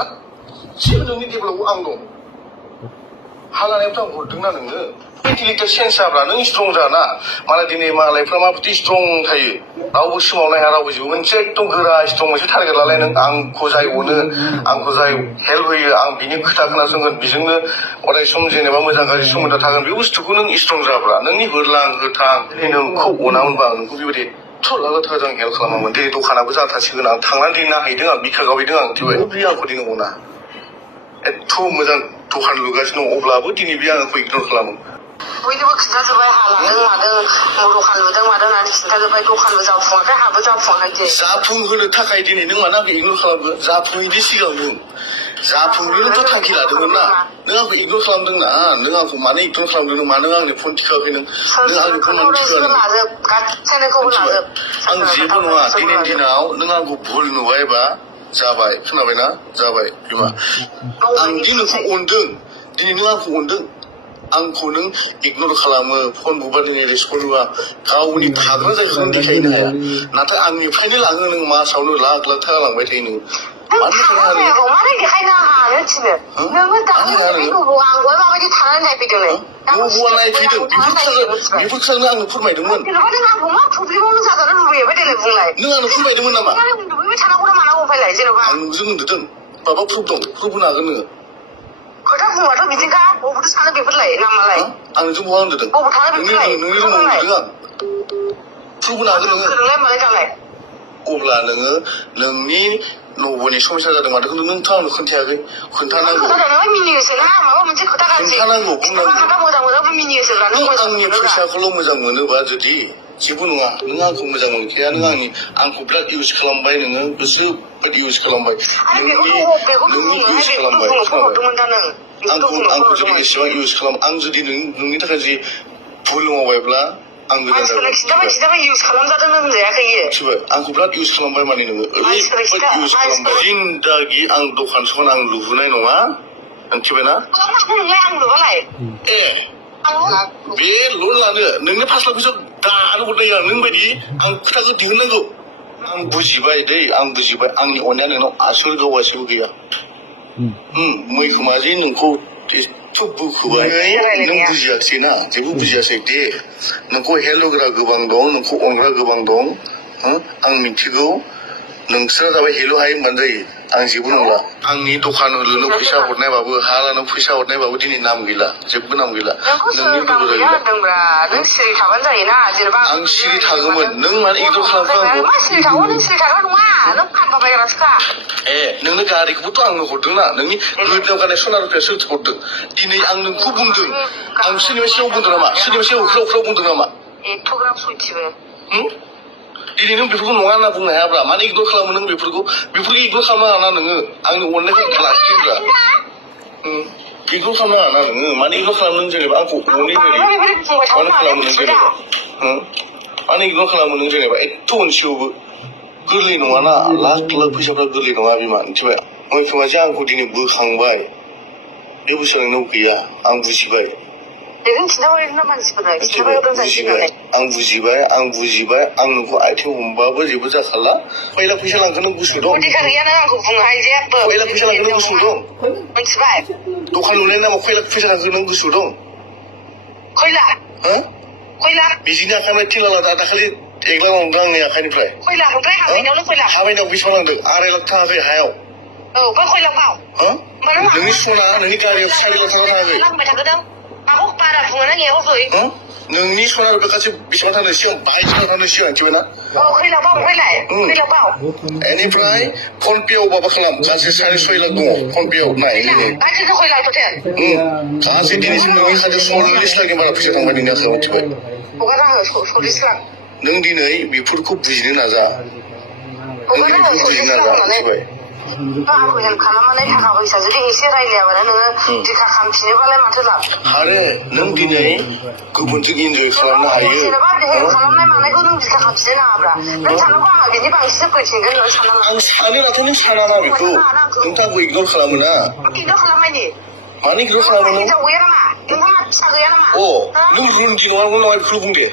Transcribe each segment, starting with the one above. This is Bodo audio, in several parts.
गासिबो नोंनि टेबोलाव आं दं हालानायावथ' आं हरदोंना नोङो मेन्टेलिटिया चेन्ज जाब्ला नों स्ट्रं जाना मालाय दिनै मालायफ्रा माबायदि स्ट्रं थायो रावबो सोमावनो हाया रावबो जेबो मोनसे एकदम गोरा स्ट्रं मोनसे टारगेट लालाय नों आंखौ जाय अनो आंखौ जाय हेल्प होयो आं बिनि खोथा खोनासंगोन बेजोंनो अराय सम जेनेबा मोजां गाज्रि सोमोन्दो थागोन बे बुस्थुखौ नों स्ट्रं जाब्ला नोंनि होरलां होथां नोंखौ अनामोनबा आं नोंखौ बेबायदि लागाथार आं हेल्प खालामामोन दिनै दखानाबो जाथासिगोन आं थांनानै दिनै नायहैदों आं बिखा गावहैदों आं दिनै बे आंखौ दिनै अना एथ' मोजां दखान लुगासिनो दं अब्लाबो दिनै बे आंखौ इगनर खालामो बयनोबो खिन्थाजोब्बाय हा लादों मादों दखान लुदों मादों होननानै खिन्थाजोब्बाय दखानबो जाफुङाखै हाबो जाफुङाखै जाफुंहोनो थाखाय दिनै नों मानो आंखौ इगनर खालामगोन जाफुङैनि सिगां बुं जाफुंनोथ' थांखि लादोंमोन ना नों आंखौ इगनर खालामदों ना नों आंखौ मानो इगनर खालामदों मानो आंनो फन थिखाखै नों आंनि फन मानो थिखाखै आं जेबो नङा दिनैनि दिनाव नों आंखौ भुल नुबायबा जाबाय खोनाबायना जाबाय बिमा आं दि नोंखौ अनदों दिनै नों आंखौ अनदों आंखौ नों इगनर खालामो फन बुबा दिनै रेसपन्ड होआ गावनि थाग्रा जायगाखौ नों देखायनो हाया नाथाय आंनिफ्रायनो लाङो नों मासावनो लाख लाख थाखा लांबाय थायो नों मानो देखायनो हानो थिनो नोङो दाखालि आंबो माबायदि थानानै नायफैदोंलै बबेबा नायफैदों बेफोर खोथाखौनो आंनो फोरमायदोंमोन जेनेबा नों आंखौ मा प्रब्लेमावनो जाजानो लुबैयो बे देलाय बुंलाय नों आंनो फोरमायदोंमोन नामा उन्दुबोबाय थानांगौ ना मानांगौ फैलाय जेनेबा आं नोंजों उन्दुदों माबा प्रुफ दं प्रुफ होनो हागोन नोङो खोथा बुंबाथ' बिदिखा बबेबो सानो बेफोरलाय नामालाय आं नोंजों बहा उन्दुदों बबेबो थानो बेफोरलाय नोंनि रुमाव उन्दुदों आं प्रुफ होनो हागोन नोङो फोरोंलाय मालाय दालाय अब्ला नोङो नोंनि न'बोनि समस्या जादों माथो नोंथ' आंनो खोन्थायाखै खोन्थानांगौ खोन्थानांगौ बुंनांगौ आंनि फैसाखौल' मोजां मोनोबा जुदि जेबो नङा नों आंखौ मोजां मोनखाया नों आंखौ बिराद इउज खालामबाय नोङो गोसो बायदि इउज खालामबाय नोंनि इउज खालामबाय आंखौ जुदि एसेबां इउज खालाम आं जुदि नोंनि थाखाय जि भुल मावबायब्ला आं गोदान जाबाय इउज खालामजादों होनजायाखै आंखौ बिराद इउज खालामबाय माने नोङो ओरैबायदि इउज खालामबाय जिन्दागि आं दखान सखान आं लुबोनाय नङा मिथिबायना ए बे लन लानो नोंनि 5 लाख फैसा दानो हरनाय आं नों बायदि आं खोथाखौ दिहुननांगौ आं बुजिबाय दै आं बुजिबाय आंनि अननाया नोंनाव आसोल गावगासिनो गैया मैखोमाजों नोंखौ एथ' बोखोबाय नों बुजियासै ना जेबो बुजियासै दे नोंखौ हेल्प होग्रा गोबां दं नोंखौ अनग्रा गोबां दं आं मिथिगौ नोंसोरा जाबाय हेल' हाय होनबानो जायो आं जेबो नंला आंनि दखान लुनो फैसा हरनायबाबो हा लानो फैसा हरनायबाबो दिनै नाम गैला जेबो नाम गैला नोंनि दुखु जायो नों सिरि थाबानो जायोना जेनेबा आं सिरि थागौमोन नों मानो इगनर खालामखो मा सिरि थागौ नों सिरि थाग्रा नङा नों फानबा बायग्रासोखा नोंनो गारिखौबोथ' आंनो हरदोंना नोंनि गोदोनायाव गाननाय सना रुफाया सोर हरदों दिनै आं नोंखौ बुंदों आं सोरनिबा सिगाङाव बुंदों नामा सोरनिबा सिगाङाव उफ्राव बुंदों नामा एथ'ग्राब सयथिबो दिनै नों बेफोरखौ नङा होनना बुंनो हायाब्ला मानो इगनर खालामो नों बेफोरखौ इगनर खालामनाङा ना नोङो आंनि अननायखौ लाखियोब्ला इगनर खालामनाङा ना नोङो मानो इगनर खालामो नों जेनेबा आंखौ अनै बायदि मानो खालामो नों जेनेबा मानो इगनर खालामो नों जेनेबा एथ' अनसेयावबो गोरलै नङाना लाख लाख फैसाफ्रा गोरलै नङा बिमा मिथिबाय मैखोमाजों आंखौ दिनै बोखांबाय बे बुस्थुआ नोंनाव गैया आं बुजिबाय आं बुजिबाय आं नोंखौ आथिं हमबाबो जेबो जाखाला खयला फैसा लांखो नों गोसो दं खयला फैसा लांखो नों गोसो दं मिथिबाय दखान लुनायनि नामाव खयला फैसा लांखो नों गोसो दं खयला बिदिनो आखाइनिफ्राय थेला लादा दाखालि एग्ला लांदों आंनि आखाइनिफ्राय हाबायनायाव बेसेबां लांदों 2.5 लाख थाङाखै हायाव नोंनि सना नोंनि गारियाव 4 लाख थाखा थाङाखै नोंनि सना रुपा गासै बेसेबां थांदों सिगां 22 थांदों सिगां मिथिबायना बेनिफ्राय फन पेआव माबा खालाम गासै 6.5 लाख दङ फन पेआव नाय गासै दिनैसिम नोंनि खाथियाव 40 लाखनि बारा फैसा थांबाय नोंनि आखायाव मिथिबाय नों दिनै बेफोरखौ बुजिनो नाजा मिथिबाय आंखौ हेल्प खालामनानै थाखा फैसा जुदि एसे रायलायाबानो नोङो दिखा खालामफिनोबालाय माथो लाब आरो नों दिनै गुबुनजों इन्जय खालामनो हायो जेनेबा हेल्प खालामनाय मानायखौ नों दिखा खालामफिननो नाङाब्रा नों सानोबा आंहा बिनि बांसिनसो फैफिनगोन होननानै साननाङा आं सानोनाथ' नों सानाना बेखौ नोंथाङाबो इगनर खालामो ना इगनर खालामनायनि मानो इगनर खालामो नों हिनजाव गैया नामा नोंहा फिसा गैया नामा नों रुन्दि नङा बेखौल' बुं दे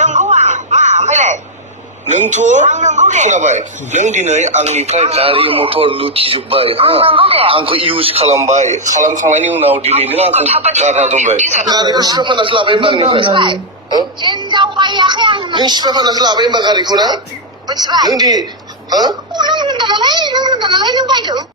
नंगौ आं मा ओमफ्रायलाय नोंथ' आं नंगौ दे खोनाबाय नों दिनै आंनिफ्राय गारि मटर लुथिजोब्बाय आं नंगौ दे आंखौ इउज खालामबाय खालामखांनायनि उनाव दिनै नों आंखौ गारना दोनबाय गारिखौ सिफा फाननासो लाबाय होनबा आंनिफ्राय हिनजाव बायाखै आं नों सिफा फाननासो लाबाय होनबा गारिखौ ना मिथिबाय नों दि नों होनदों नालाय नों बायदों